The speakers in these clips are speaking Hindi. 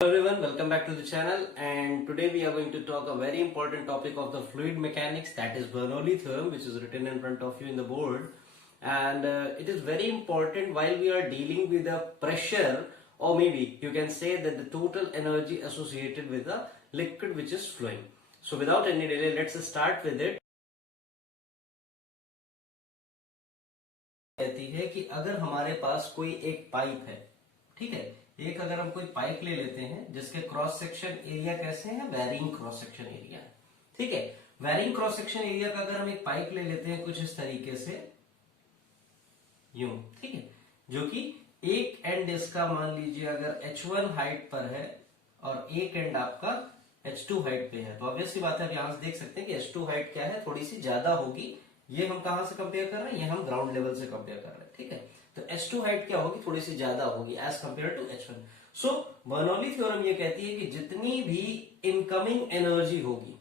Hello everyone, welcome back to the channel, and today we are going to talk a very important topic of the fluid mechanics, that is Bernoulli theorem, which is written in front of you in the board. And it is very important while we are dealing with the pressure, or maybe you can say that the total energy associated with the liquid which is flowing. So without any delay, let's start with it. कहती है कि अगर हमारे पास कोई एक पाइप है, ठीक है, एक अगर हम कोई पाइप ले लेते हैं जिसके क्रॉस सेक्शन एरिया कैसे है, वेरिंग क्रॉस सेक्शन एरिया, ठीक है, वेरिंग क्रॉस सेक्शन एरिया का अगर हम एक पाइप ले लेते हैं कुछ इस तरीके से यूं, ठीक है, जो कि एक एंड इसका मान लीजिए अगर h1 हाइट पर है और एक एंड आपका h2 हाइट पे है, तो ऑब्वियसली बात है, आप यहां से देख सकते हैं कि h2 हाइट क्या है, थोड़ी सी ज्यादा होगी। ये हम कहां से कंपेयर कर रहे हैं, ये हम ग्राउंड लेवल से कंपेयर कर रहे हैं, ठीक है। तो H2 हाइट क्या होगी, थोड़ी सी ज्यादा होगी as compare to H1। So Bernoulli theorem ये कहती है कि जितनी भी इनकमिंग एनर्जी होगी,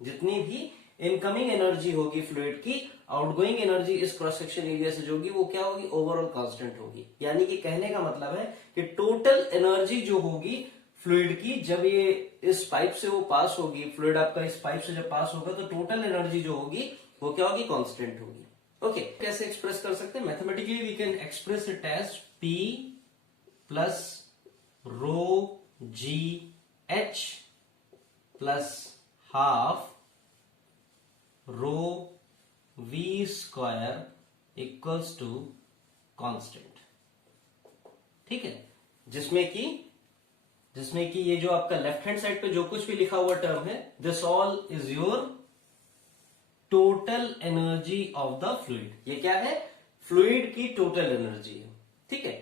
जितनी भी इनकमिंग एनर्जी होगी फ्लूइड की, आउटगोइंग एनर्जी इस क्रॉस सेक्शन एरिया से जो होगी वो क्या होगी, ओवरऑल कांस्टेंट होगी। यानी कि कहने का मतलब है कि टोटल एनर्जी जो होगी फ्लूइड की, जब ये इस पाइप से वो पास होगी, फ्लूइड आपका इस पाइप से जब पास होगा तो टोटल एनर्जी जो होगी वो क्या होगी, कांस्टेंट होगी। ओके, कैसे एक्सप्रेस कर सकते हैं, mathematically we can express it as P plus rho g H plus half rho we square equals to constant, ठीक है, जिसमें कि ये जो आपका लेफ्ट हैंड साइड पे जो कुछ भी लिखा हुआ टर्म है, this all is your total energy of the fluid. ये क्या है, फ्लूइड की टोटल एनर्जी है, ठीक है।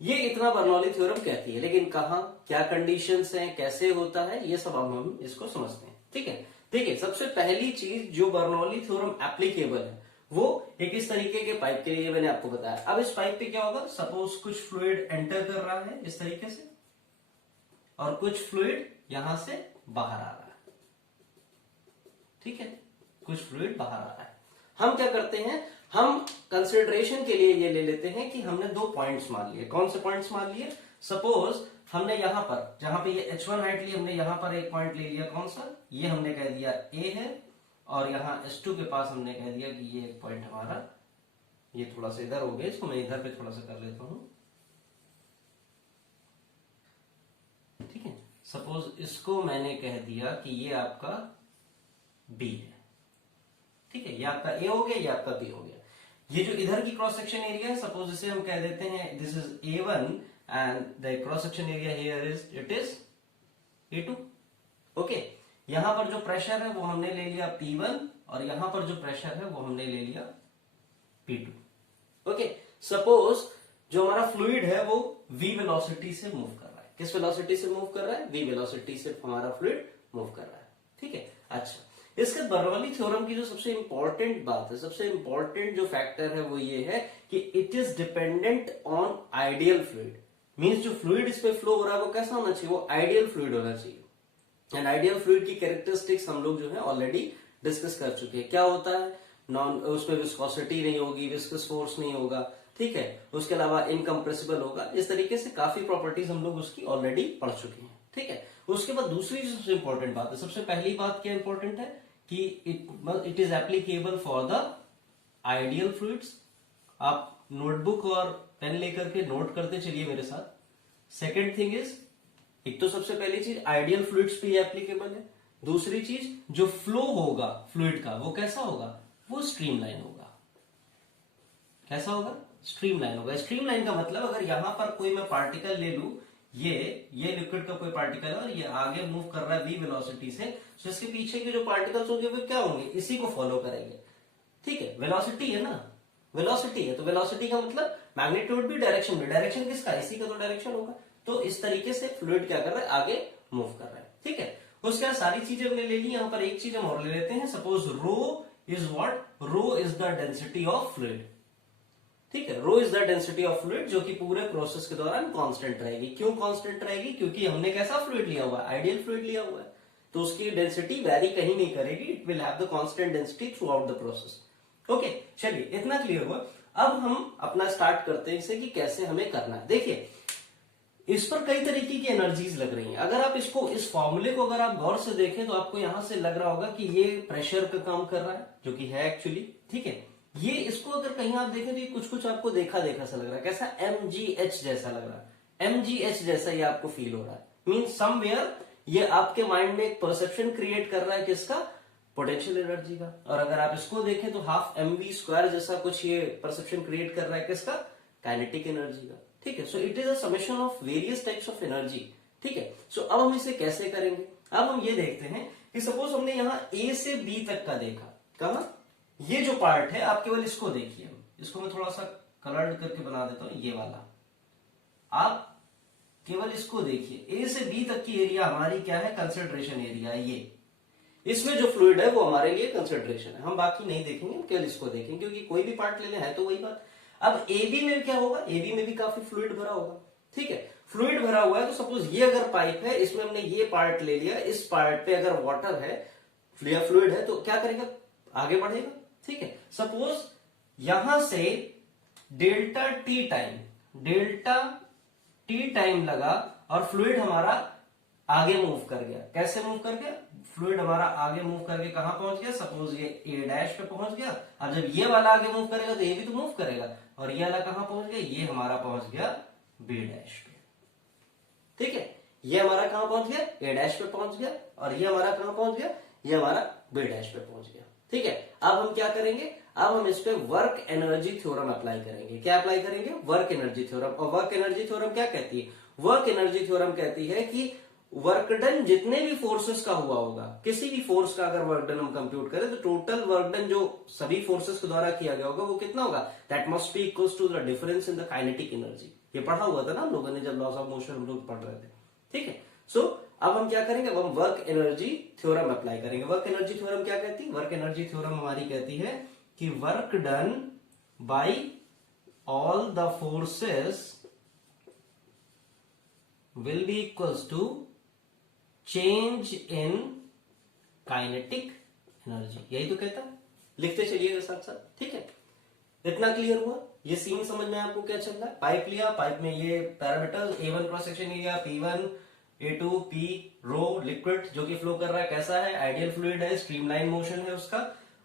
ये इतना बर्नौली थ्योरम कहती है, लेकिन कहां क्या कंडीशंस हैं, कैसे होता है, ये सब हम इसको समझते हैं, ठीक है। देखिए, सबसे पहली चीज जो बर्नौली थ्योरम एप्लीकेबल है वो एक इस तरीके के पाइप के लिए मैंने आपको बताया। अब इस पाइप पे क्या होगा, सपोज कुछ फ्लूइड एंटर कर रहा है इस तरीके से और कुछ फ्लूइड यहां से बाहर आ रहा है, ठीक है, कुछ फ्लूइड बाहर आ रहा है। हम क्या करते हैं, हम कंसिडरेशन के लिए ये ले लेते हैं कि हमने दो पॉइंट्स मान लिए। कौन से पॉइंट्स मान लिए, सपोज हमने यहां पर, जहां पे ये H1 हाइट ली, हमने यहां पर एक पॉइंट ले लिया, कौन सा, ये हमने कह दिया A है, और यहां H2 के पास हमने कह दिया कि ये एक पॉइंट हमारा, ये थोड़ा सा इधर हो गया, इसको मैं इधर पे थोड़ा सा कर लेता हूं, ठीक है। सपोज इसको मैंने कह दिया कि ये आपका B है, ठीक है, ये आपका A हो गया, ये आपका B हो गया। ये जो इधर की क्रॉस सेक्शन एरिया है, सपोज इसे हम कह देते हैं this is A1 and the cross section area here is it is A2। Okay, यहां पर जो प्रेशर है वो हमने ले लिया P1 और यहां पर जो प्रेशर है वो हमने ले लिया P2। ओके, सपोज जो हमारा फ्लूइड है वो V वेलोसिटी से मूव कर रहा है। किस वेलोसिटी से मूव कर रहा है, V वेलोसिटी से हमारा फ्लूइड मूव कर रहा है, ठीक है। अच्छा, इसके बर्नौली थ्योरम की जो सबसे इंपॉर्टेंट बात है, सबसे इंपॉर्टेंट जो फैक्टर है वो ये है कि it is dependent on ideal fluid. Means जो फ्लूइड इस पे फ्लो हो रहा है वो कैसा होना चाहिए, वो आइडियल फ्लूइड होना चाहिए। एंड आइडियल फ्लूइड की कैरेक्टरिस्टिक्स हम लोग जो है ऑलरेडी डिस्कस कर चुके हैं। क्या होता है, नॉन, उसमें विस्कोसिटी नहीं होगी, विस्कस फोर्स नहीं होगा, ठीक है, उसके अलावा इनकम्प्रेसिबल होगा। इस तरीके से काफी प्रॉपर्टीज हम लोग उसकी ऑलरेडी पढ़ चुके हैं, ठीक है। उसके बाद दूसरी जो सबसे इंपॉर्टेंट बात है, सबसे पहली बात क्या इंपॉर्टेंट है कि it is applicable for the ideal fluids. आप नोटबुक और पेन लेकर के नोट करते चलिए मेरे साथ। सेकेंड थिंग इज, एक तो सबसे पहली चीज आइडियल फ्लूइड्स पे एप्लीकेबल है। दूसरी चीज, जो फ्लो होगा फ्लूइड का वो कैसा होगा, वो स्ट्रीमलाइन होगा। कैसा होगा, स्ट्रीमलाइन होगा। स्ट्रीमलाइन का मतलब, अगर यहां पर कोई मैं पार्टिकल ले लू, ये लिक्विड का कोई पार्टिकल है और ये आगे मूव कर रहा है V वेलोसिटी से, तो इसके पीछे के जो पार्टिकल्स होंगे वो क्या होंगे, इसी को फॉलो करेंगे, ठीक है। वेलोसिटी है ना, वेलोसिटी है, तो वेलोसिटी का मतलब मैग्नीट्यूड भी, डायरेक्शन भी। डायरेक्शन किसका, इसी का तो डायरेक्शन होगा। तो इस तरीके से फ्लूइड क्या कर रहा है, आगे मूव कर रहा है, ठीक है। उसके बाद सारी चीजें हमने ले ली, यहां पर एक चीज हम और ले लेते हैं। Suppose rho is what, rho is the density of fluid, ठीक है। Rho is the density of fluid, जो कि पूरे प्रोसेस के दौरान कांस्टेंट रहेगी। क्यों कांस्टेंट रहेगी, क्योंकि हमने कैसा फ्लूइड लिया हुआ है, आइडियल फ्लूइड लिया हुआ है, तो उसकी डेंसिटी वेरी कहीं नहीं करेगी, it will have the constant density through out the process. Okay, चलिए इतना क्लियर हुआ। अब हम अपना स्टार्ट करते हैं इसे कि कैसे हमें करना है। देखिए, इस पर कई तरीके की एनर्जीज लग रही हैं। अगर आप इसको, इस फॉर्मूले को अगर आप गौर से देखें तो आपको यहां से लग रहा होगा कि ये प्रेशर का काम कर रहा है, जो कि है एक्चुअली, ठीक है। ये इसको अगर कहीं आप देखें तो ये कुछ कुछ आपको देखा देखा सा लग रहा है, कैसा, MgH जैसा लग रहा है, MgH जैसा ये आपको फील हो रहा है। मीन्स समवेयर ये आपके माइंड में एक परसेप्शन क्रिएट कर रहा है किसका, पोटेंशियल एनर्जी का। और अगर आप इसको देखें तो हाफ mv² जैसा कुछ ये परसेप्शन क्रिएट कर रहा है किसका, काइनेटिक एनर्जी का, ठीक है। So it is a summation of various types of energy, ठीक है। सो अब हम इसे कैसे करेंगे, अब हम ये देखते हैं कि सपोज हमने यहां A से B तक का देखा, कहा ये जो पार्ट है आप केवल इसको देखिए, इसको मैं थोड़ा सा कलर्ड करके बना देता हूं, ये वाला आप केवल इसको देखिए। A से B तक की एरिया हमारी क्या है, कंसंट्रेशन एरिया है ये, इसमें जो फ्लूइड है वो हमारे लिए कंसंट्रेशन है। हम बाकी नहीं देखेंगे, केवल इसको देखेंगे, क्योंकि कोई भी पार्ट लेना है तो वही बात। अब AB में क्या होगा, AB में भी काफी फ्लूइड भरा होगा, ठीक है। फ्लूइड भरा हुआ है तो सपोज ये अगर पाइप है, इसमें हमने ये पार्ट ले लिया, इस पार्ट पे अगर वाटर है या फ्लूइड है तो क्या करेगा, आगे बढ़ेगा, ठीक है। सपोज यहां से डेल्टा टी टाइम लगा और फ्लूइड हमारा आगे मूव कर गया। कैसे मूव कर गया, फ्लूइड हमारा आगे मूव करके कहां पहुंच गया, सपोज ये A' पे पहुंच गया। अब जब ये वाला आगे मूव करेगा तो ये भी तो मूव करेगा, और ये वाला कहां पहुंच गया, ये हमारा पहुंच गया B' पे, ठीक है। ये हमारा कहां पहुंच गया, A' पे पहुंच गया, और ये हमारा कहां पहुंच गया, ये हमारा B' पे पहुंच गया, ठीक है। अब हम क्या करेंगे, अब हम इस पे वर्क एनर्जी थ्योरम अप्लाई करेंगे। क्या अप्लाई करेंगे, वर्क एनर्जी थ्योरम। और वर्क एनर्जी थ्योरम क्या कहती है, वर्क एनर्जी थ्योरम कहती है कि वर्क डन जितने भी फोर्सेस का हुआ होगा, किसी भी फोर्स का अगर वर्क डन हम कंप्यूट करें तो टोटल वर्क डन जो सभी फोर्सेस के द्वारा किया गया होगा वो कितना होगा, that must be equals to the difference in the kinetic energy. ये पढ़ा हुआ था ना हम लोगों ने जब लॉस ऑफ मोशन हम लोग पढ़ रहे थे, ठीक है। सो अब हम क्या करेंगे, अब हम वर्क एनर्जी थ्योरम अप्लाई करेंगे। वर्क एनर्जी थ्योरम क्या कहती है, वर्क एनर्जी थ्योरम हमारी कहती है कि work done by all the forces will be equals to change in kinetic energy, यही तो कहता है, लिखते चलिएगा साथ साथ, ठीक है। इतना क्लियर हुआ, ये सीन समझ में आपको क्या चल रहा है। पाइप लिया, पाइप में ये parameters A1 cross section area, P1, A2, P रो लिक्विड जो कि फ्लो कर रहा है कैसा है, आइडियल फ्लूइड है, स्ट्रीमलाइन मोशन है उसका।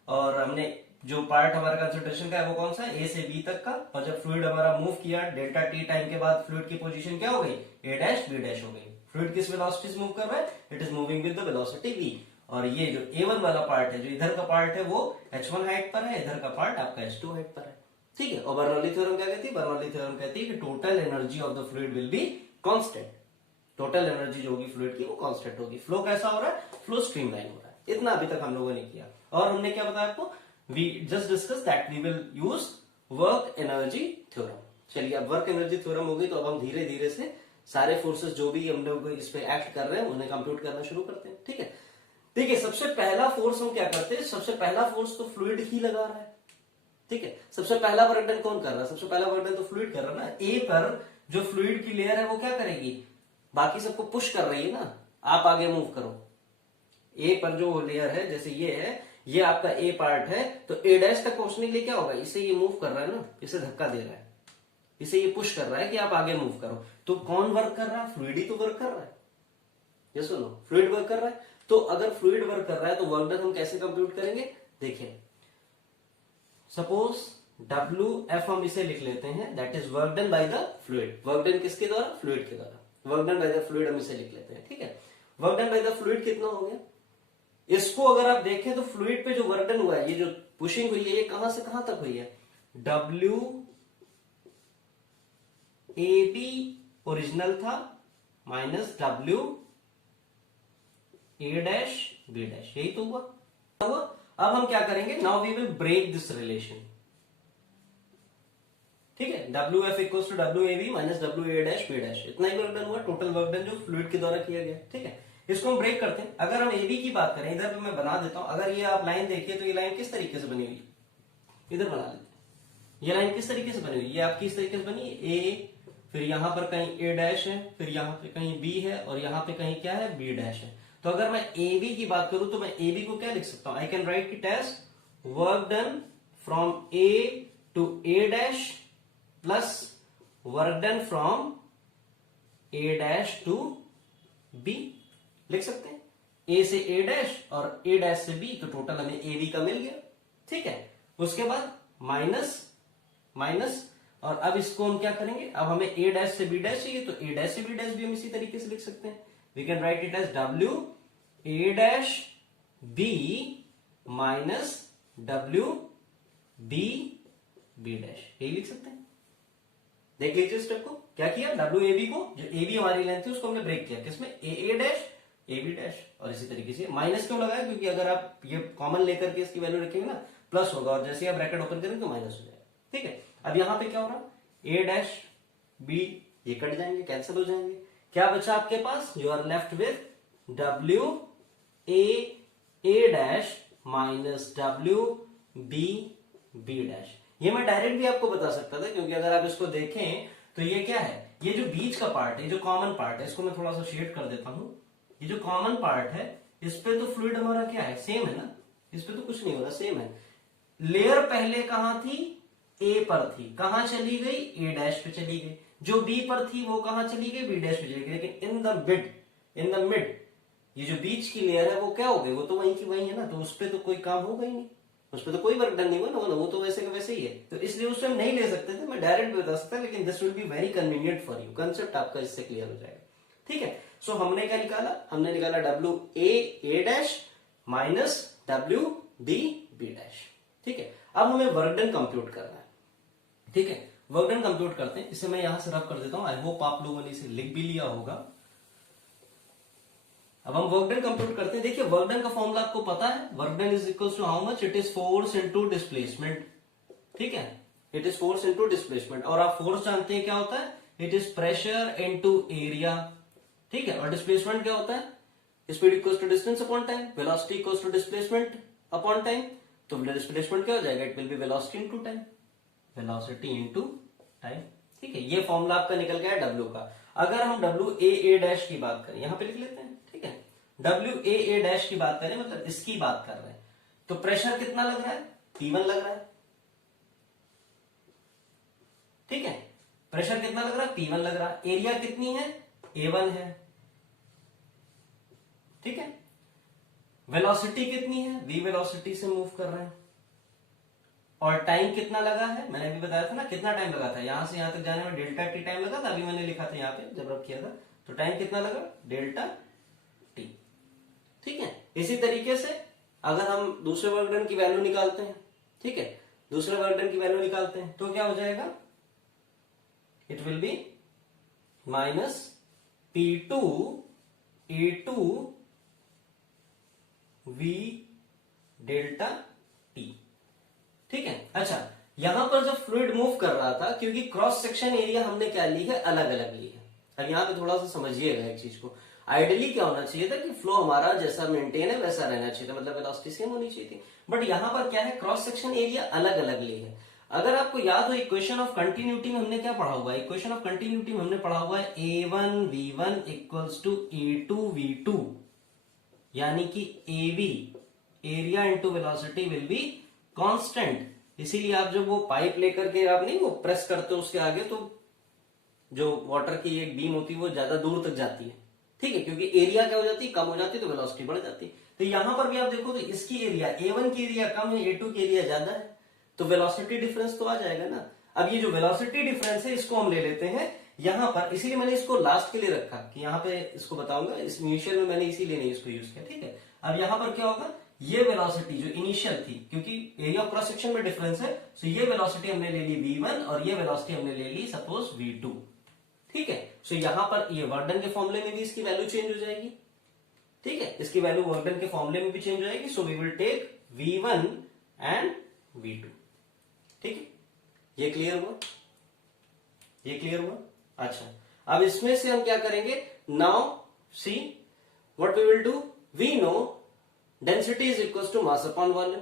और हमने जो पार्ट हमारा कंसंट्रेशन का है वो कौन सा है, A से B तक का। और जब फ्लूइड हमारा मूव किया डेल्टा टी टाइम के बाद फ्लूइड की पोजीशन क्या हो गई, A' B' हो गई। फ्लूइड किस वेलोसिटी से मूव कर रहा है, it is moving with the velocity v। और ये जो A1 वाला पार्ट है, जो इधर का पार्ट है वो H1 हाइट पर है, इधर का पार्ट आपका H2 हाइट पर है, ठीक है। और बर्नौली थ्योरम क्या कहती है, बर्नौली थ्योरम कहती है कि total energy of the fluid will be constant. Total energy जो होगी फ्लूइड की वो कांस्टेंट होगी। फ्लो कैसा हो रहा है, फ्लो स्ट्रीमलाइन हो रहा है। इतना अभी तक हम लोगों ने किया। और हमने क्या बताया आपको, we just discuss that we will use work energy theorem. चलिए अब वर्क एनर्जी थ्योरम होगी तो अब हम धीरे धीरे से सारे फोर्सेस जो भी हम लोग इस पे एक्ट कर रहे हैं उन्हें कंप्यूट करना शुरू करते हैं, ठीक है। देखिए सबसे पहला फोर्स हम क्या करते हैं, सबसे पहला फोर्स तो फ्लूइड ही लगा रहा है, ठीक है। सबसे पहला वर्क डन कौन कर रहा है, सबसे पहला वर्क डन तो फ्लूइड कर रहा है ना। ए पर जो फ्लूइड की लेयर है वो क्या करेगी, बाकी सबको पुश कर रही है ना, आप आगे मूव करो। ए पर जो लेयर है, जैसे ये है, ये आपका ए पार्ट है, तो A' तक पहुंचने के लिए क्या होगा, इसे ये मूव कर रहा है ना, इसे धक्का दे रहा है, इसे ये पुश कर रहा है कि आप आगे मूव करो। तो कौन वर्क कर रहा है, फ्लूइड ही तो वर्क कर रहा है, ये सुनो, फ्लूइड वर्क कर रहा है। तो अगर फ्लूइड वर्क कर रहा है तो वर्क डन हम कैसे कंप्यूट करेंगे, देखिए सपोज WF हम इसे लिख लेते हैं, that is work done by the fluid. Work done किसके द्वारा, फ्लूइड के द्वारा। Work done by the fluid हम इसे लिख लेते हैं, ठीक है। Work done by the fluid कितना हो गया, इसको अगर आप देखें तो फ्लूइड पे जो वर्क डन हुआ है, ये जो पुशिंग हुई है, ये कहां से कहां तक हुई है, WAB ओरिजिनल था माइनस WA' B', यही तो हुआ। अब हम क्या करेंगे, now we will break this relation, ठीक है। WF equals to WAB minus WA' B', इतना ही वर्क डन हुआ, टोटल वर्क डन जो फ्लूइड के द्वारा किया गया, ठीक है। इसको हम ब्रेक करते हैं। अगर हम AB की बात करें, इधर पे मैं बना देता हूं, अगर ये आप लाइन देखिए तो ये लाइन किस तरीके से बनी हुई, इधर बना लेते हैं। ये लाइन किस तरीके से बनी हुई, ये आपकी इस तरीके से बनी, A, फिर यहां पर कहीं A' है, फिर यहां पे कहीं B है, और यहां पे कहीं क्या है, B' है। तो अगर मैं AB की बात करूं तो मैं AB को क्या लिख सकता हूं, I can write it as work done from A to A' plus work done from A dash to B लिख सकते हैं, ए से ए डैश और ए डैश से बी, तो टोटल हमें ए बी का मिल गया। ठीक है, उसके बाद माइनस माइनस, और अब इसको हम क्या करेंगे, अब हमें ए डैश से बी डैश चाहिए, तो ए डैश से बी डैश भी हम इसी तरीके से लिख सकते हैं। We can write it as W A dash B minus W B B dash, यही लिख सकते हैं। देख लीजिए स्टेप को, क्या किया, डब्ल्यू ए बी को, जो ए बी हमारी लेंथ थी उसको हमने ब्रेक किया, किसमें, ए डैश ए बी डैश, और इसी तरीके से माइनस क्यों लगाया, क्योंकि अगर आप ये कॉमन लेकर के इसकी वैल्यू रखेंगे ना प्लस होगा, और जैसे आप ब्रैकेट ओपन करेंगे तो माइनस हो जाएगा। ठीक है, अब यहां पे क्या हो रहा, ए डैश बी, ये कट जाएंगे, कैंसिल हो जाएंगे, क्या बचा आपके पास, you are left with W A dash minus W B B dash. ये मैं डायरेक्ट भी आपको बता सकता था, क्योंकि अगर आप इसको देखें तो ये क्या है, ये जो बीच का पार्ट है, जो कॉमन पार्ट है, इसको मैं थोड़ा सा शेड कर देता हूं। ये जो कॉमन पार्ट है, इस पे तो फ्लूइड हमारा क्या है, सेम है ना, इस पे तो कुछ नहीं हो रहा, सेम है। लेयर पहले कहां थी, ए पर थी, कहां चली गई, ए डैश पे चली गई, जो बी पर थी वो कहां चली गई, बी डैश पे चली गई, लेकिन इन द मिड ये जो बीच की लेयर है वो क्या हो गई, वो तो वहीं की वहीं है ना, तो उस पर तो कोई काम होगा ही नहीं, उस पर तो कोई वर्क डन नहीं हुआ ना, वो तो वैसे का वैसे ही है, तो इसलिए उससे हम नहीं ले सकते थे, मैं डायरेक्ट भी बता सकता, लेकिन this will be very convenient for you, concept आपका इससे क्लियर हो जाएगा। ठीक है, सो हमने क्या निकाला, हमने निकाला W A dash minus W B B dash. ठीक है, अब हमें वर्क डन कंप्यूट करना है। ठीक है, वर्क डन कंप्यूट करते हैं, इसे मैं यहां से रब कर देता हूं, आई होप आप लोगों ने इसे लिख भी लिया होगा। अब हम वर्क डन कंप्यूट करते हैं। देखिए वर्क डन का फॉर्मूला आपको पता है, work done is equal to how much, it is force into displacement. ठीक है, it is force into displacement, और आप फोर्स जानते हैं क्या होता है, it is pressure into area. ठीक है, और डिस्प्लेसमेंट क्या होता है, speed equals to distance upon time, velocity equals to displacement upon time, तो डिस्प्लेसमेंट क्या हो जाएगा, it will be velocity into time, velocity into time. ठीक है, ये फॉर्मूला आपका निकल गया डब्ल्यू का। अगर हम डब्ल्यू ए डैश की बात करें, यहां पे लिख लेते हैं। ठीक है, डब्ल्यू ए डैश की बात करें, मतलब इसकी बात कर रहे हैं, तो प्रेशर कितना लग रहा है, P1 लग रहा है। ठीक है, प्रेशर कितना लग रहा है, P1 लग रहा है, एरिया कितनी है, A1 है। ठीक है, वेलोसिटी कितनी है, v वेलोसिटी से मूव कर रहे हैं, और टाइम कितना लगा है, मैंने अभी बताया था ना कितना टाइम लगा था, यहां से यहां तक जाने में डेल्टा टी टाइम लगा था, अभी मैंने लिखा था यहां पे जब रब किया था, तो टाइम कितना लगा, डेल्टा टी। ठीक है, इसी तरीके से अगर हम दूसरे वर्क डन की वैल्यू निकालते हैं, ठीक है, दूसरे वर्क डन की वैल्यू निकालते हैं, तो क्या हो जाएगा, it will B minus P2 A2 V delta T. ठीक है, अच्छा यहां पर जब फ्लूइड मूव कर रहा था, क्योंकि क्रॉस सेक्शन एरिया हमने क्या ली है, अलग अलग ली है। अब यहां पे थोड़ा सा समझिएगा एक चीज को, आइडियली क्या होना चाहिए था कि फ्लो हमारा जैसा मेंटेन है वैसा रहना चाहिए था, मतलब वेलोसिटी सेम होनी चाहिए थी, बट यहां पर क्या है, क्रॉस सेक्शन एरिया अलग अलग ली है। अगर आपको याद हो इक्वेशन ऑफ कंटिन्यूटी में हमने क्या पढ़ा हुआ है, इक्वेशन ऑफ कंटिन्यूटी में हमने पढ़ा हुआ है A1 V1 equals to A2 V2, यानी कि AB area into velocity will be constant. इसीलिए आप जब वो पाइप लेकर के आप नहीं वो प्रेस करते हो उसके आगे, तो जो वाटर की एक बीम होती है वो ज्यादा दूर तक जाती है। ठीक है, क्योंकि एरिया क्या हो जाती है, कम हो जाती है, तो वेलोसिटी बढ़ जाती है। तो यहां पर भी आप देखो तो इसकी एरिया A1 की एरिया कम है, A2 की एरिया ज्यादा है, तो वेलोसिटी डिफरेंस तो आ जाएगा ना। अब ये जो वेलोसिटी डिफरेंस है इसको हम ले लेते हैं यहां पर, इसीलिए मैंने इसको लास्ट के लिए रखा कि यहां पे इसको बताऊंगा, इस इनिशियल में मैंने इसीलिए नहीं इसको यूज किया। ठीक है, अब यहां पर क्या होगा, ये वेलोसिटी जो इनिशियल थी, क्योंकि एरिया ऑफ क्रॉस सेक्शन में डिफरेंस है, सो ये वेलोसिटी हमने ले ली V1 और ये वेलोसिटी हमने ले ली सपोज V2। ठीक है, सो यहां पर ये वर्क डन के फॉर्मूले में भी इसकी वैल्यू चेंज हो जाएगी। ठीक है, इसकी वैल्यू वर्क डन के फॉर्मूले में भी चेंज हो जाएगी, so we will take V1 and V2। ठीक है, ये क्लियर हुआ, ये क्लियर हुआ। अच्छा, अब इसमें से हम क्या करेंगे, now see what we will do, we know density is equal to mass upon volume.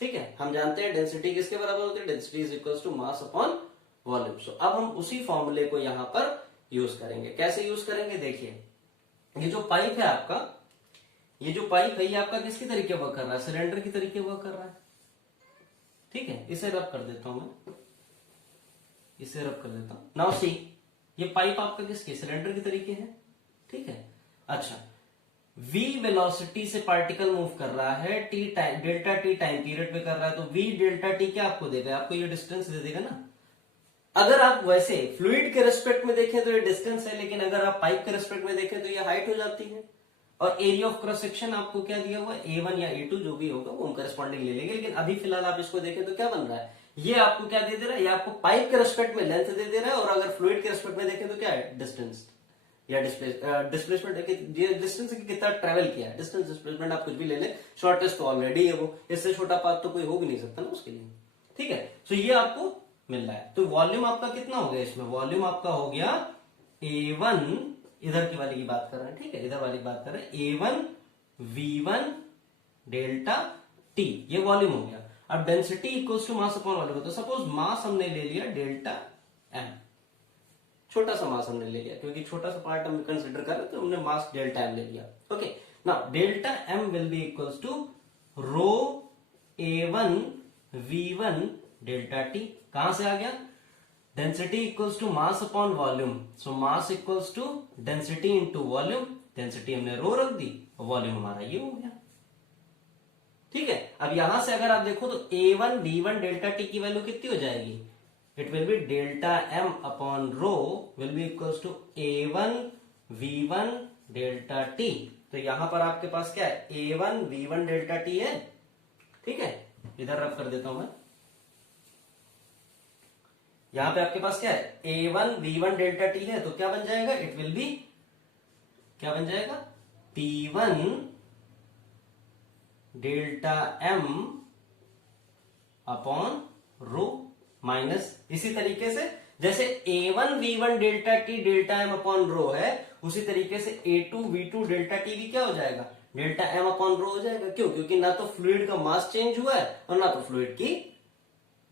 ठीक है, हम जानते हैं डेंसिटी किसके बराबर होती है, density is equal to mass upon volume. So अब हम उसी फॉर्मूले को यहां पर यूज करेंगे। कैसे यूज करेंगे, देखिए ये जो पाइप है आपका, ये जो पाइप है ये आपका किसके तरीके वर्क कर रहा है, सिलेंडर की तरीके वर्क कर रहा है। ठीक है, इसे रब कर देता हूं मैं, इसे रब कर देता हूं। नाउ सी ये पाइप आपका किसके, सिलेंडर के तरीके है, ठीक है। अच्छा, v वेलोसिटी से पार्टिकल मूव कर रहा है, t time, delta T time period पे कर रहा है, तो v डेल्टा टी क्या आपको देगा, आपको ये डिस्टेंस दे देगा ना। अगर आप वैसे फ्लूइड के रेस्पेक्ट में देखें तो ये डिस्टेंस है, लेकिन अगर आप पाइप के रेस्पेक्ट में देखें तो ये हाइट हो जाती है। और एरिया ऑफ क्रॉस सेक्शन आपको क्या दिया हुआ है, A1 या A2 जो भी होगा वो करस्पॉन्डिंग ले लेंगे, लेकिन अभी फिलहाल आप इसको देखें तो क्या बन रहा है, ये आपको क्या दे दे रहा है, ये आपको पाइप के रेस्पेक्ट में लेंथ दे दे रहा है, और अगर फ्लूइड के रेस्पेक्ट में देखें तो क्या है, डिस्टेंस या डिस्प्लेसमेंट डिस्टेंस कितना ट्रेवल किया है, डिस्टेंस डिस्प्लेसमेंट आप कुछ भी ले लें, शॉर्टेस्ट तो ऑलरेडी है वो, इससे छोटा पाथ तो कोई हो भी नहीं सकता ना उसके लिए, ठीक है। तो ये आपको मिल रहा है। तो वॉल्यूम आपका कितना हो गया इसमें, वॉल्यूम आपका हो गया A1, इधर की वाली की बात कर रहे हैं, ठीक है, इधर वाली की बात कर रहे हैं, A1 V1 डेल्टा T, ये वॉल्यूम हो गया। अब density equals to mass upon volume, तो सपोज मास हमने ले लिया डेल्टा M, छोटा सा मास हमने ले लिया, क्योंकि छोटा सा पार्ट हम कंसिडर कर रहे तो हमने मास डेल्टा M ले लिया। Okay, now delta M will be equals to rho A1 V1 delta T, कहां से आ गया, density equals to mass upon volume, so mass equals to density into volume, density हमने रो रख दी और वॉल्यूम हमारा ये हो गया, ठीक है। अब यहां से अगर आप देखो तो A1 V1 डेल्टा टी की वैल्यू कितनी हो जाएगी, it will be delta M upon rho will be equals to A1 V1 delta T. तो यहां पर आपके पास क्या है, A1 V1 डेल्टा टी है, ठीक है, इधर रफ कर देता हूं मैं, यहां पे आपके पास क्या है, A1 V1 डेल्टा टी है, तो क्या बन जाएगा, इट विल बी क्या बन जाएगा, P1 delta M upon rho minus, इसी तरीके से जैसे A1 V1 delta T delta M upon रो है, उसी तरीके से A2 V2 डेल्टा टी भी क्या हो जाएगा, डेल्टा M अपॉन रो हो जाएगा। क्यों, क्योंकि ना तो फ्लूइड का मास चेंज हुआ है और ना तो फ्लूइड की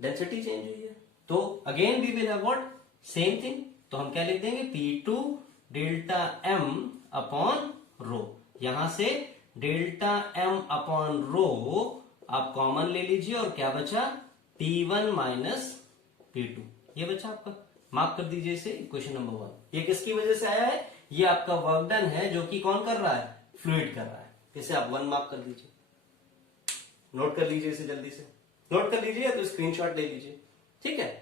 डेंसिटी चेंज हुई है। तो again we will have what, same thing, तो हम क्या लिख देंगे, P2 डेल्टा M अपॉन रो, यहां से डेल्टा M अपॉन रो आप कॉमन ले लीजिए और क्या बचा, P1 माइनस P2, ये बचा आपका, मार्क कर दीजिए इसे इक्वेशन नंबर 1। ये किसकी वजह से आया है, ये आपका वर्क डन है जो कि कौन कर रहा है, फ्लूइड कर रहा है, इसे आप 1 मार्क कर दीजिए, नोट कर लीजिए इसे, जल्दी से नोट कर लीजिए, तो स्क्रीनशॉट ले लीजिए, ठीक है।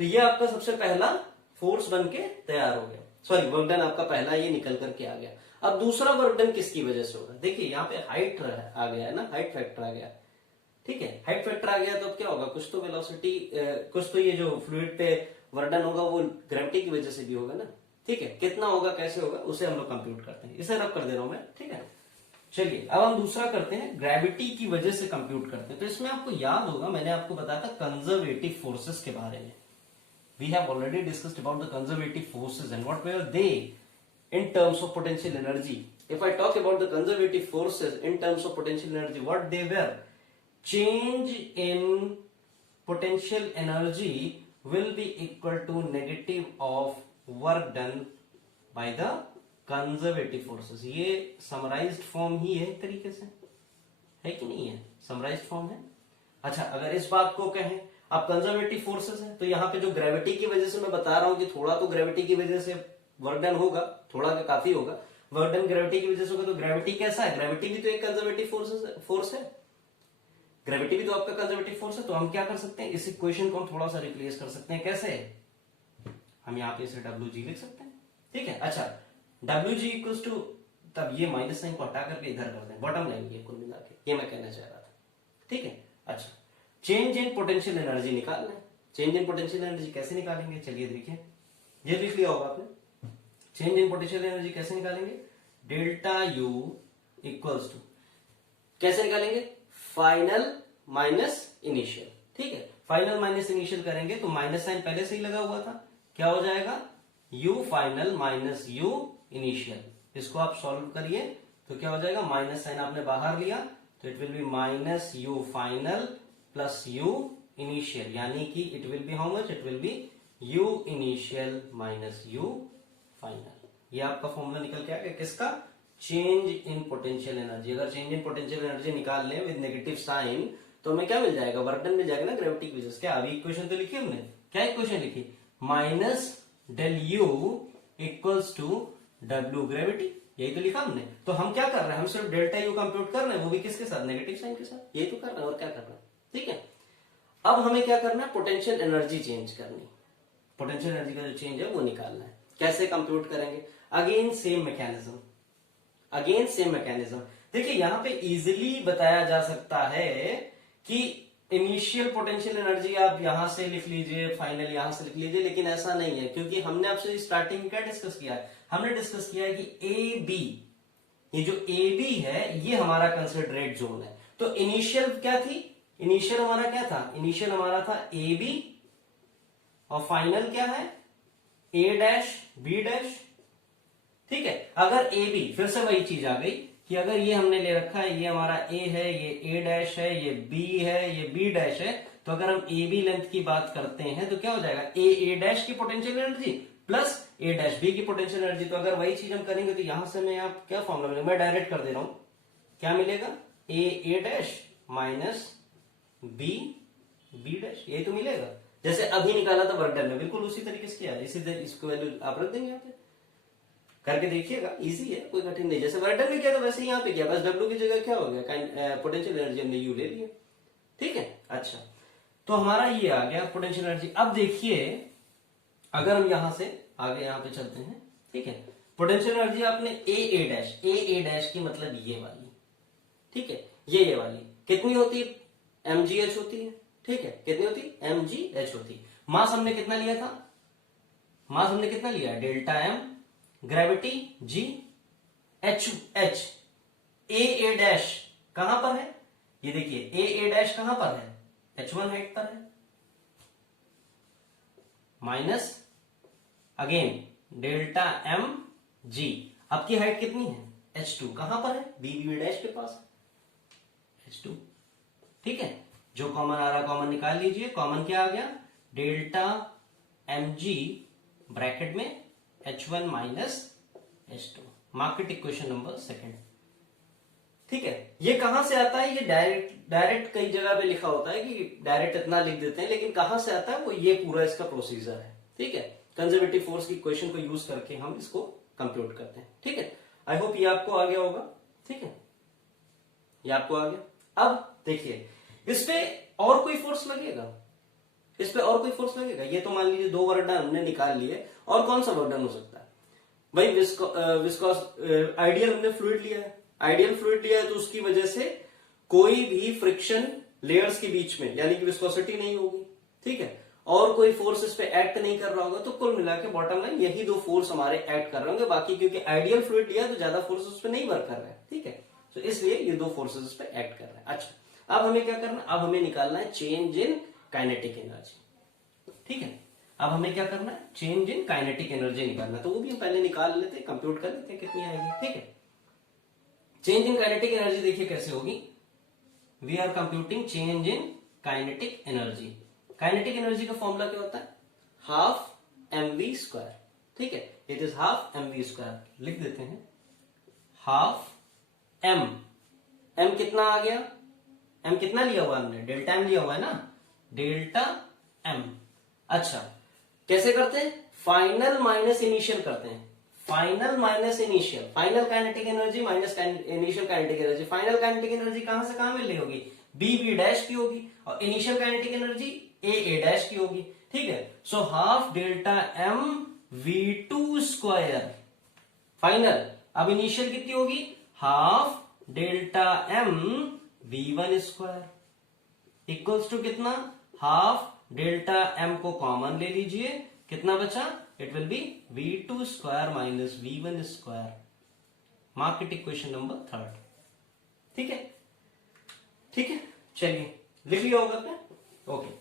तो ये आपका सबसे पहला फोर्स बन के तैयार हो गया, सॉरी वर्क डन आपका पहला ये निकल करके आ गया। अब दूसरा वर्क डन किसकी वजह से होगा, देखिए यहाँ पे हाइट आ गया है ना, हाइट फैक्टर आ गया, ठीक है, हाइट फैक्टर आ गया, तो अब क्या होगा, कुछ तो वेलोसिटी, कुछ तो ये जो फ्लूइड पे वर्क डन होगा वो ग्रेविटी की वजह से भी होगा ना, ठीक है, कितना होगा कैसे होगा उसे हम लोग कंप्यूट करते हैं, इसे रब कर दे रहा हूं मैं, ठीक है। चलिए अब हम दूसरा करते हैं, ग्रेविटी की वजह से कंप्यूट करते हैं। तो इसमें आपको याद होगा मैंने आपको बताया था कंजर्वेटिव फोर्सेस के बारे में, we have already discussed about the conservative forces and what were they in terms of potential energy. If I talk about the conservative forces in terms of potential energy, what they were, change in potential energy will be equal to negative of work done by the conservative forces. ये समराइज्ड फॉर्म ही है एक तरीके से, है कि नहीं है, समराइज्ड फॉर्म है। अच्छा, अगर इस बात को कहें अब कंजर्वेटिव फोर्सेस है, तो यहाँ पे जो ग्रेविटी की वजह से मैं बता रहा हूं कि थोड़ा तो ग्रेविटी की वजह से वर्क डन होगा, थोड़ा का काफी होगा, वर्क डन ग्रेविटी की वजह से होगा। तो ग्रेविटी कैसा है, ग्रेविटी भी तो एक कंजर्वेटिव फोर्स है, ग्रेविटी भी तो आपका कंजर्वेटिव फोर्स है। तो हम क्या कर सकते हैं, इस इक्वेशन को हम थोड़ा सा रिप्लेस कर सकते हैं, कैसे, हम यहाँ पे इसे WG लिख सकते हैं, ठीक है। अच्छा, WG इक्वल्स टू, तब ये माइनस साइन को हटा करके इधर कर दें, बॉटम लाइन ये कुल मिला के, ये मैं कहना चाह रहा था, ठीक है। अच्छा, चेंज इन पोटेंशियल एनर्जी निकालना है, चेंज इन पोटेंशियल एनर्जी कैसे निकालेंगे, चलिए देखिए, ये लिख लिया होगा आपने, चेंज इन पोटेंशियल एनर्जी कैसे निकालेंगे, डेल्टा U इक्वल्स टू, कैसे निकालेंगे, फाइनल माइनस इनिशियल, ठीक है। फाइनल माइनस इनिशियल करेंगे तो माइनस साइन पहले से ही लगा हुआ था, क्या हो जाएगा, U final minus U initial, इसको आप सॉल्व करिए तो क्या हो जाएगा, माइनस साइन आपने बाहर लिया तो it will B minus U final plus U initial, यानी कि it will B how much, it will B U initial minus U final. ये आपका फॉर्मूला निकल के आ गया किसका, चेंज इन पोटेंशियल एनर्जी। अगर चेंज इन पोटेंशियल एनर्जी निकाल लें विद नेगेटिव साइन तो हमें क्या मिल जाएगा, वर्क डन मिल जाएगा ना ग्रेविटी की वजह से। क्या अभी इक्वेशन तो लिखी हमने, क्या इक्वेशन लिखी, minus del U equals to W gravity, यही तो लिखा हमने। तो हम क्या कर रहे हैं, हम सिर्फ डेल्टा यू कंप्यूट कर रहे हैं, वो भी किसके साथ, नेगेटिव साइन के साथ, यही तो कर रहे हैं, और क्या कर रहे हैं। ठीक है, अब हमें क्या करना है, पोटेंशियल एनर्जी चेंज करनी, पोटेंशियल एनर्जी का जो चेंज है वो निकालना है। कैसे कंप्यूट करेंगे, again same mechanism, again same mechanism. देखिए यहां पे इजीली बताया जा सकता है कि इनिशियल पोटेंशियल एनर्जी आप यहां से लिख लीजिए, फाइनल यहां से लिख लीजिए, लेकिन ऐसा नहीं है, क्योंकि हमने आपसे स्टार्टिंग में क्या डिस्कस किया है, हमने डिस्कस किया है कि ए बी, ये जो ए बी है ये हमारा कंसिडरेट जोन है। तो इनिशियल क्या थी, इनिशियल हमारा क्या था, इनिशियल हमारा था ए बी, और फाइनल क्या है, ए डैश बी डैश। ठीक है, अगर ए बी, फिर से वही चीज आ गई कि अगर ये हमने ले रखा है, ये हमारा ए है, ये ए डैश है, ये बी है, ये बी डैश है, तो अगर हम ए बी लेंथ की बात करते हैं तो क्या हो जाएगा, ए डैश की पोटेंशियल एनर्जी प्लस ए डैश बी की पोटेंशियल एनर्जी। तो अगर वही चीज हम करेंगे तो यहां से मैं आप क्या फॉर्मूला मिलेगा, मैं डायरेक्ट कर दे रहा हूं, क्या मिलेगा, A dash minus B B dash, यही तो मिलेगा। जैसे अभी निकाला था वर्क डन में, बिल्कुल उसी तरीके से किया, इसी तरह इसको वैल्यू आप रख देंगे यहाँ पे, करके देखिएगा, इजी है, कोई कठिन नहीं। जैसे वर्क डन में किया तो वैसे ही यहाँ पे किया, बस डब्ल्यू की जगह क्या हो गया, पोटेंशियल एनर्जी हमने यू ले लिया। ठीक है, अच्छा, तो हमारा ये आ गया पोटेंशियल एनर्जी। अब देखिए अगर हम यहां से आगे यहाँ पे चलते हैं, ठीक है, पोटेंशियल एनर्जी आपने ए डैश, ए डैश की मतलब ये वाली, ठीक है, ये वाली कितनी होती है, mgh होती है। ठीक है, कितनी होती है, mgh होती है। मास हमने कितना लिया था, मास हमने कितना लिया, delta M, gravity g, H A dash कहां पर है, ये देखिए ए डैश कहां पर है, h1 हाइट पर है, minus again delta M g, आपकी हाइट कितनी है, h2 कहां पर है, बी डैश के पास h2। ठीक है, जो कॉमन आ रहा कॉमन निकाल लीजिए, कॉमन क्या आ गया, डेल्टा एम जी ब्रैकेट में h1 minus h2, market equation number second. ठीक है, ये कहां से आता है, ये डायरेक्ट कई जगह पे लिखा होता है कि डायरेक्ट इतना लिख देते हैं, लेकिन कहां से आता है वो, ये पूरा इसका प्रोसीजर है। ठीक है, कंजर्वेटिव फोर्स की इक्वेशन को यूज करके हम इसको कंप्यूट करते हैं। ठीक है, आई होप ये आपको आ गया होगा। ठीक है, ये आपको आ गया। अब देखिए इस पे और कोई फोर्स लगेगा, इस पे और कोई फोर्स लगेगा, ये तो मान लीजिए दो वर्क डन हमने निकाल लिए, और कौन सा वर्क डन हो सकता है भाई, विस्कोस आइडियल हमने फ्लूइड लिया है, आइडियल फ्लूइड लिया है, तो उसकी वजह से कोई भी फ्रिक्शन लेयर्स के बीच में, यानी कि विस्कोसिटी नहीं होगी। ठीक है, और कोई फोर्स इस पे एक्ट नहीं कर रहा होगा, तो कुल मिला के बॉटम लाइन यही दो फोर्स हमारे एक्ट कर रहे होंगे, बाकी क्योंकि आइडियल फ्लूइड लिया है तो ज्यादा फोर्स उस पर नहीं वर्क कर रहे हैं। ठीक है, तो इसलिए ये दो फोर्सेस उस पर एक्ट कर रहे हैं। अच्छा, अब हमें क्या करना है, अब हमें निकालना है चेंज इन काइनेटिक एनर्जी। ठीक है, अब हमें क्या करना है, चेंज इन काइनेटिक एनर्जी निकालना है, तो वो भी हम पहले निकाल लेते हैं, कंप्यूट कर लेते हैं कितनी आएगी। ठीक है, चेंज इन काइनेटिक एनर्जी देखिए कैसे होगी, we are computing change in kinetic energy. Kinetic energy का फॉर्मूला क्या होता है, हाफ mv स्क्वायर। ठीक है, it is half mv square, लिख देते हैं हाफ m कितना आ गया, m कितना लिया हुआ हमने, डेल्टा m लिया हुआ है ना, डेल्टा m। अच्छा, कैसे करते हैं, फाइनल माइनस इनिशियल करते हैं, final minus initial, final kinetic energy minus initial kinetic energy. Final kinetic energy कहां से कहां मिल रही होगी, बी डैश की होगी, और initial kinetic energy A dash की होगी। ठीक है, सो half delta M v2 square final, अब इनिशियल कितनी होगी, half delta M v1 square equals to कितना, हाफ डेल्टा एम को कॉमन ले लीजिए, कितना बचा, it will be v2 square minus v1 square, mark it equation number third. ठीक है, ठीक है, चलिए लिख लिया होगा आपने, okay,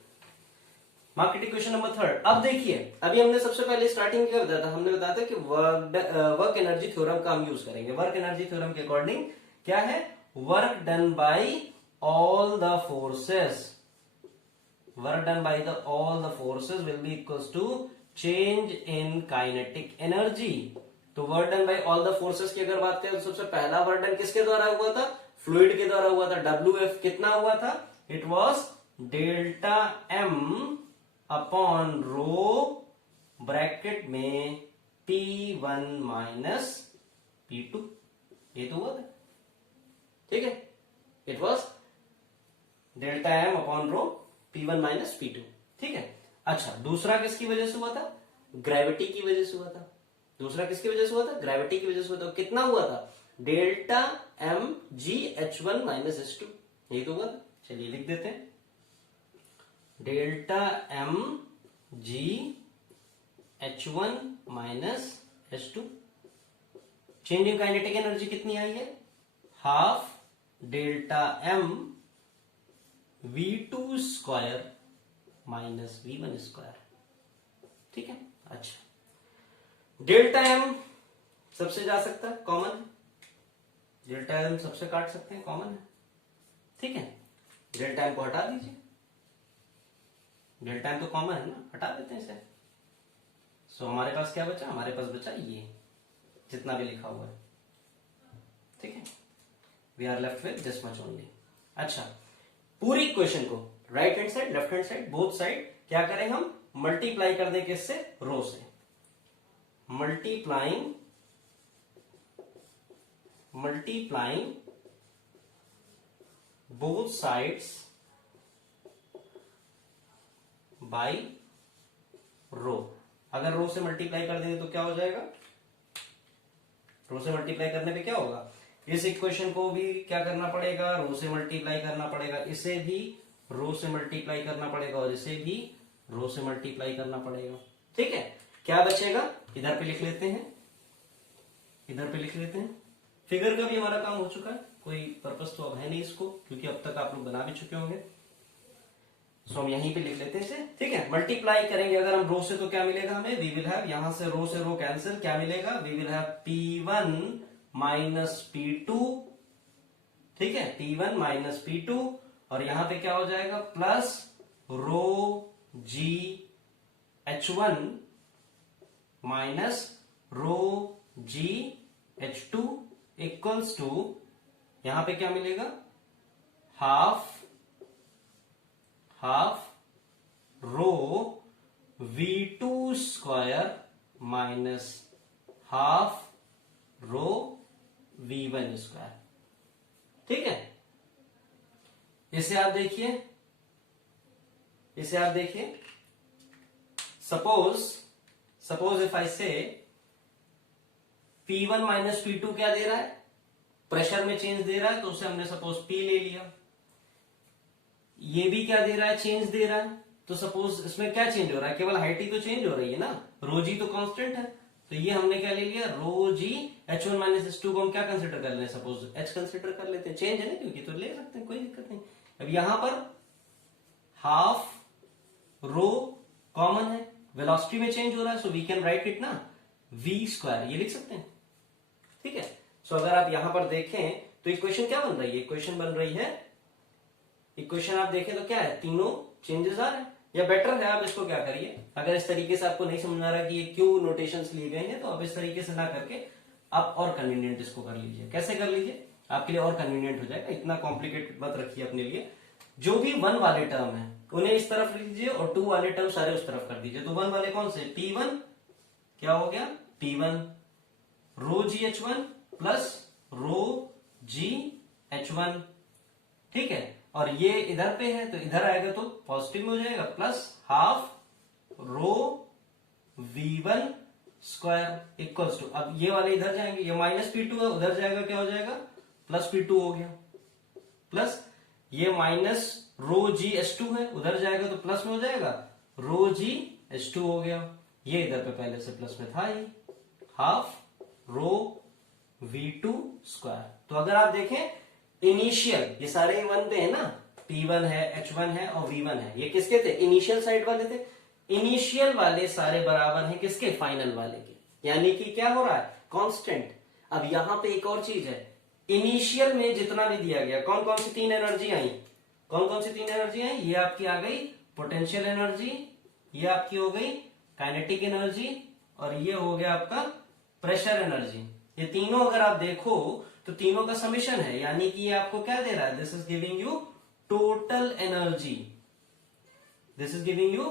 mark it equation number third. अब देखिए, अभी हमने सबसे पहले स्टार्टिंग क्या बताया था, हमने बताया था कि वर्क एनर्जी थ्योरम का हम यूज करेंगे। वर्क एनर्जी थ्योरम के अकॉर्डिंग क्या है, work done by all the forces, work done by the all the forces will be equals to change in kinetic energy. तो work done by all the forces की अगर बात करें तो सबसे पहला वर्क डन किसके द्वारा हुआ था, फ्लूइड के द्वारा हुआ था। WF कितना हुआ था, it was delta m upon row bracket में P1 माइनस P2, ये तो हुआ था, ठीक है। It was delta M upon rho P1 minus P2, ठीक है। अच्छा, दूसरा किसकी वजह से हुआ था? ग्रेविटी की वजह से हुआ था। दूसरा किसकी वजह से हुआ था? ग्रेविटी की वजह से हुआ था। कितना हुआ था? Delta M g H1 minus H2, यही तो हुआ था। चलिए लिख देते हैं, delta M g H1 minus H2। Change in kinetic energy कितनी आई है? Half delta M V2 square minus V1 square, ठीक है। अच्छा, डेल्टा एम सबसे जा सकता है, कॉमन है। डेल्टा एम सबसे काट सकते हैं, कॉमन है, ठीक है। डेल्टा एम को हटा दीजिए, डेल्टा एम तो कॉमन है ना, हटा देते हैं इसे। सो हमारे पास क्या बचा? हमारे पास बचा ये जितना भी लिखा हुआ है, ठीक है। We are left with this much only. अच्छा, पूरी इक्वेशन को right hand side, left hand side, both side क्या करें हम? मल्टीप्लाई कर दें किससे? रो से। Multiplying both sides by rho. अगर रो से मल्टीप्लाई कर देंगे तो क्या हो जाएगा? रो से मल्टीप्लाई करने पे क्या होगा? इस इक्वेशन को भी क्या करना पड़ेगा? रो से मल्टीप्लाई करना पड़ेगा। इसे भी रो से मल्टीप्लाई करना पड़ेगा और इसे भी रो से मल्टीप्लाई करना पड़ेगा, ठीक है। क्या बचेगा? इधर पे लिख लेते हैं, इधर पे लिख लेते हैं। फिगर का भी हमारा काम हो चुका है, कोई पर्पस तो अब है नहीं इसको, क्योंकि अब तक आप लोग बना भी चुके होंगे। सो हम यहीं पे लिख लेते हैं इसे, ठीक है। मल्टीप्लाई करेंगे अगर हम रो से तो क्या मिलेगा हमें? वी विल हैव, यहां से रो कैंसिल, क्या मिलेगा? We will have P1 minus P2, ठीक है, P1 माइनस P2, और यहां पे क्या हो जाएगा? Plus rho g H1 minus rho g H2 equals to, यहां पे क्या मिलेगा? Half rho V2 square minus half rho V1 square, ठीक है। इसे आप देखिए, सपोज इफ आई से P1 माइनस P2 क्या दे रहा है? प्रेशर में चेंज दे रहा है, तो उसे हमने सपोज P ले लिया। ये भी क्या दे रहा है? चेंज दे रहा है। तो सपोज इसमें क्या चेंज हो रहा है? केवल हाइट ही तो चेंज हो रही है ना, रो जी तो कांस्टेंट है। तो ये हमने क्या ले लिया? रो जी H1 माइनस H2 को हम क्या कंसिडर कर लें? सपोज H कंसिडर कर लेते हैं, चेंज है ना, क्योंकि तो ले सकते हैं, कोई दिक्कत नहीं। अब यहां पर हाफ रो कॉमन है, वेलोसिटी में चेंज हो रहा है, so we can write it ना V स्क्वायर, ये लिख सकते हैं, ठीक है। सो अगर आप यहां पर देखें तो इक्वेशन क्या बन रही है? इक्वेशन बन रही है, इक्वेशन आप देखें तो क्या है? तीनों चेंजेस आ रहे हैं। या बेटर है आप इसको क्या करिए, अगर इस तरीके से आपको नहीं समझ आ रहा कि ये क्यों नोटेशंस लिए गए हैं, तो आप इस तरीके से ना करके आप और कन्वीनियंट इसको कर लीजिए। कैसे कर लीजिए? आपके लिए और कन्वीनियंट हो जाएगा, इतना कॉम्प्लिकेटेड मत रखिए अपने लिए। जो भी 1 वाले टर्म है उन्हें इस तरफ लिख दीजिए और 2 वाले टर्म सारे उस तरफ कर दीजिए। तो 1 वाले कौन से? P1 क्या हो गया? P1 रो g H1 plus rho g H1, ठीक है। और ये इधर पे है तो इधर आएगा तो पॉजिटिव में हो जाएगा, plus half rho V1 square equals to, अब ये वाले इधर जाएंगे, ये माइनस P2 है, उधर जाएगा, क्या हो जाएगा? प्लस P2 हो गया, प्लस ये माइनस रो जी H2 है, उधर जाएगा तो प्लस में हो जाएगा, रो जी H2 हो गया। ये इधर पे पहले से प्लस में था ही, हाफ रो V2 स्क्वायर। तो अगर आप देखें इनिशियल, ये सारे 1 पे है ना, P1 है, H1 है और V1 है, ये किसके थे? इनिशियल साइड वाले थे। इनिशियल वाले सारे बराबर हैं किसके? फाइनल वाले के, यानी कि क्या हो रहा है? कांस्टेंट। अब यहां पे एक और चीज है, इनिशियल में जितना भी दिया गया, कौन कौन सी 3 एनर्जी आई? कौन कौन सी 3 एनर्जी आई? ये आपकी आ गई पोटेंशियल एनर्जी, ये आपकी हो गई काइनेटिक एनर्जी, और ये हो गया आपका प्रेशर एनर्जी। ये तीनों अगर आप देखो तो तीनों का समेशन है, यानी कि ये आपको क्या दे रहा है? This is giving you total energy, this is giving you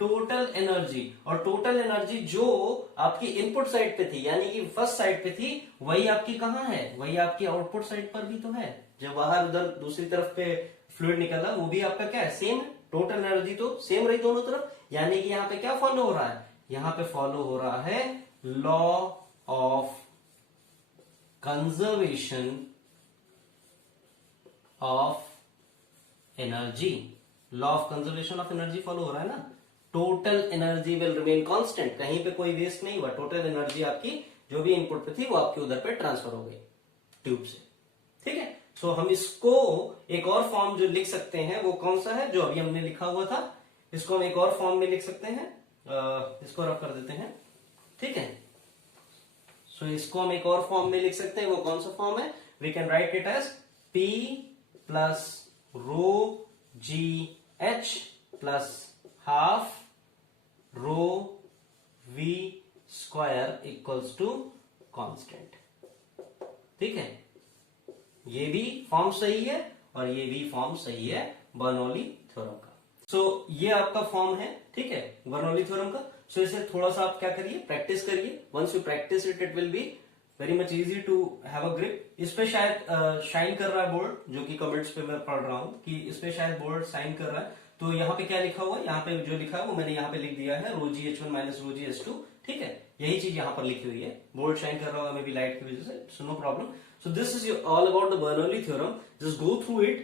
total energy, और टोटल एनर्जी जो आपकी इनपुट साइड पे थी यानी कि फर्स्ट साइड पे थी, वही आपकी कहाँ है, वही आपकी आउटपुट साइड पर भी तो है। जब बाहर उधर दूसरी तरफ पे फ्लूइड निकला वो भी आपका क्या है, सेम है। टोटल एनर्जी तो सेम रही दोनों तरफ, यानी कि यहाँ पे क्या फॉलो हो रहा है, यहाँ पे फॉलो हो रहा है law of conservation of energy. Law of conservation of energy follow हो रहा है ना। Total energy will remain constant, कहीं पे कोई वेस्ट नहीं हुआ, टोटल एनर्जी आपकी जो भी इनपुट पे थी वो आपकी उधर पे ट्रांसफर हो गई ट्यूब से, ठीक है। सो हम इसको एक और फॉर्म जो लिख सकते हैं वो कौन सा है, जो अभी हमने लिखा हुआ था, इसको हम एक और फॉर्म में लिख सकते हैं। इसको रफ कर देते हैं, ठीक है। सो इसको हम एक और फॉर्म में लिख सकते हैं, वो कौन सा फॉर्म है, we can write it as P plus rho g H plus half rho we square equals to constant, ठीक है। ये भी फॉर्म सही है और ये भी फॉर्म सही है बर्नौली थ्योरम का। सो ये आपका फॉर्म है, ठीक है, बर्नौली थ्योरम का। सो इसे थोड़ा सा आप क्या करिए, प्रैक्टिस करिए। Once you practice it, it will be very much easy to have a grip. इस पे शायद शाइन कर रहा है बोर्ड, जो कि कमेंट्स पे मैं पढ़ रहा हूं कि इस पे शायद बोर्ड साइन कर रहा है। तो यहाँ पे क्या लिखा हुआ है, यहाँ पे जो लिखा है वो मैंने यहाँ पे लिख दिया है, रो g H1 minus rho g H2, ठीक है। यही चीज यहाँ पर लिखी हुई है, बोर्ड शाइन कर रहा होगा मे बी लाइट की वजह से, so no problem. So this is all about the Bernoulli theorem. Just go through it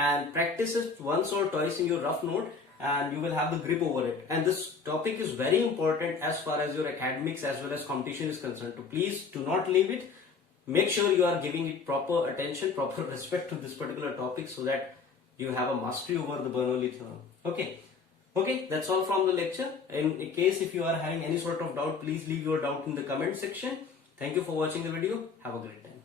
and practice it once or twice in your rough note, and you will have the grip over it. And this topic is very important as far as your academics as well as competition is concerned. So please do not leave it. Make sure you are giving it proper attention, proper respect to this particular topic, so that you have a mastery over the Bernoulli theorem. Okay, that's all from the lecture. In case if you are having any sort of doubt, please leave your doubt in the comment section. Thank you for watching the video. Have a great time.